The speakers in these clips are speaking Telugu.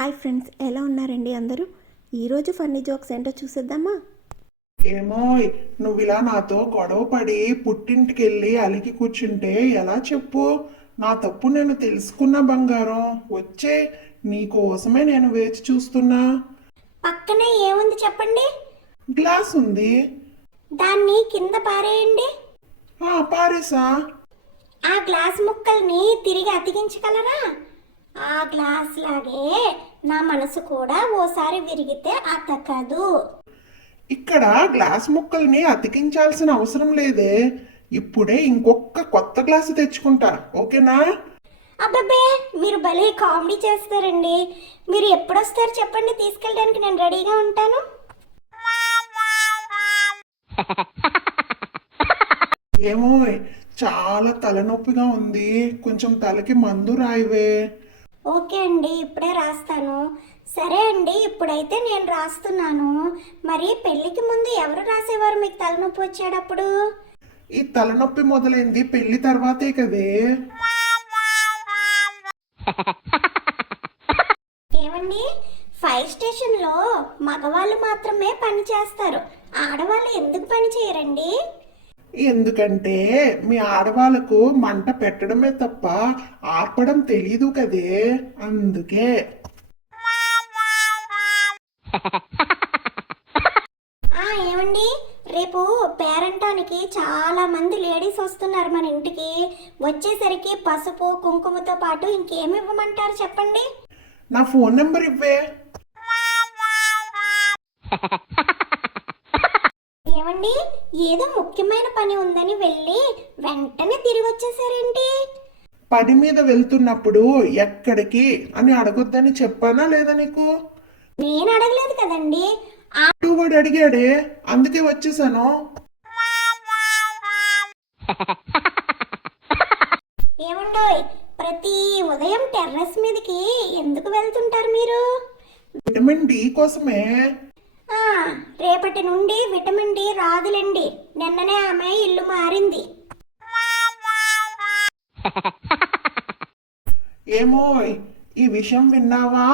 హాయ్ ఫ్రెండ్స్, ఎలా ఉన్నారండి అందరూ? ఈరోజు ఫన్నీ జోక్స్ ఏంటో చూసేద్దామా? ఏమోయ్, నువ్వు ఇలా నాతో గొడవ పడి పుట్టింటికి వెళ్ళి అలిగి కూర్చుంటే ఎలా చెప్పు? నా తప్పు నేను తెలుసుకున్న బంగారం. వచ్చే నీకోసమే నేను వేచి చూస్తున్నా. పక్కనే ఏముంది చెప్పండి? గ్లాస్ ఉంది. దాన్ని కింద పారేయండి. పారేసా. ఆ గ్లాస్ ముక్కల్ని తిరిగి అతికించగలరా? ఆ గ్లాస్ లాగే నా మనసు కూడా ఓసారి విరిగితే అతకదు. ఇక్కడ గ్లాస్ ముక్కల్ని అతికించాల్సిన అవసరం లేదే. ఇప్పుడే ఇంకొక కొత్త గ్లాసు తెచ్చుకుంటా, ఓకేనా? అబ్బబ్బే, మీరు భలే కామెడీ చేస్తారండి. మీరు ఎప్పుడొస్తారు చెప్పండి, తీసుకెళ్ళడానికి నేను రెడీగా ఉంటాను. ఏమోయ్, చాలా తలనొప్పిగా ఉంది. కొంచెం తలకి మందు రాయివే. ఓకే అండి, ఇప్పుడే రాస్తాను. సరే అండి, ఇప్పుడైతే నేను రాస్తున్నాను. మరి పెళ్ళికి ముందు ఎవరు రాసేవారు మీకు తలనొప్పి వచ్చేటప్పుడు? ఈ తలనొప్పి మొదలైంది పెళ్లి తర్వాతే కదే. ఏమండి, ఫైర్ స్టేషన్లో మగవాళ్ళు మాత్రమే పని చేస్తారు, ఆడవాళ్ళు ఎందుకు పని చేయరండి? ఎందుకంటే మీ ఆడవాళ్ళకు మంట పెట్టడమే తప్ప ఆర్పడం తెలీదు కదే, అందుకే. ఏమండి, రేపు పేరంటానికి చాలా మంది లేడీస్ వస్తున్నారు మన ఇంటికి. వచ్చేసరికి పసుపు కుంకుమతో పాటు ఇంకేమి ఇవ్వమంటారు చెప్పండి? నా ఫోన్ నెంబర్ ఇవ్వే. ఏమండి, ఏదో ముఖ్యమైన పని ఉందని వెళ్ళి వెంటనే తిరిగి వచ్చేసారేంటి? పని మీద వెళ్తున్నప్పుడు ఎక్కడికి అని అడగొద్దని చెప్పానా లేదా నీకు? నేను అడగలేదు కదండి. వాడు అడిగాడే, అందుకే వచ్చేసాను. ఏమండోయ్, ప్రతి ఉదయం టెర్రస్ మీదకి ఎందుకు వెళ్తుంటారు మీరు? విటమిన్ డి కోసమే. రేపటి నుండి విటమిన్ డి రాదులేండి. నిన్ననే ఆమె ఇల్లు మారింది. ఏమోయ్, ఈ విషయం విన్నావా?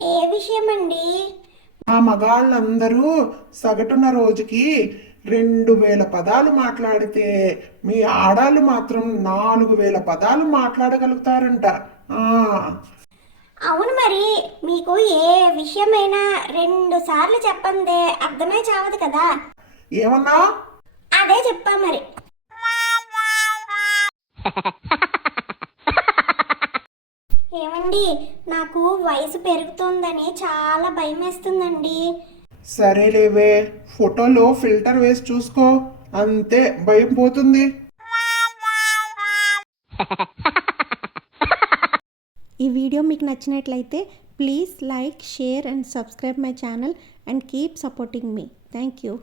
ఏ విషయం అండి? ఆ మగాళ్ళందరూ సగటున రోజుకి 2000 పదాలు మాట్లాడితే మీ ఆడాళ్ళు మాత్రం 4000 పదాలు మాట్లాడగలుగుతారంట. అవును, మరి మీకు ఏ విషయమైనా 2 సార్లు చెప్పందే అర్థమే చావదు కదా. ఏమన్నా? అదే చెప్పా మరి. ఏమండి, నాకు వయసు పెరుగుతోందని చాలా భయం వేస్తుందండి. సరేలేవే, ఫోటోలో ఫిల్టర్ వేసి చూసుకో, అంతే భయం పోతుంది. ఈ వీడియో మీకు నచ్చినట్లయితే please like, share and subscribe my channel and keep supporting me. Thank you.